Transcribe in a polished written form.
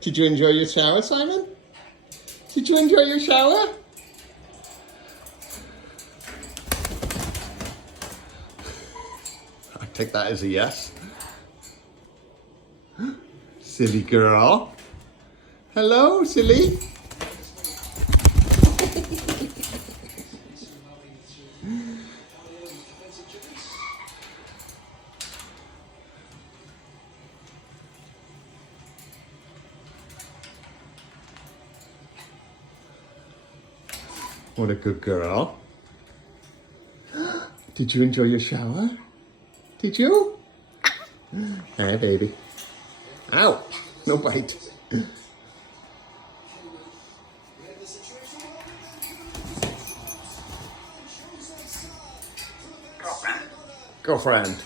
Did you enjoy your shower, Simon? Did you enjoy your shower? I take that as a yes. Silly girl. Hello, silly. What a good girl. Did you enjoy your shower? Did you? Hey, baby. Ow! No bite. Girlfriend.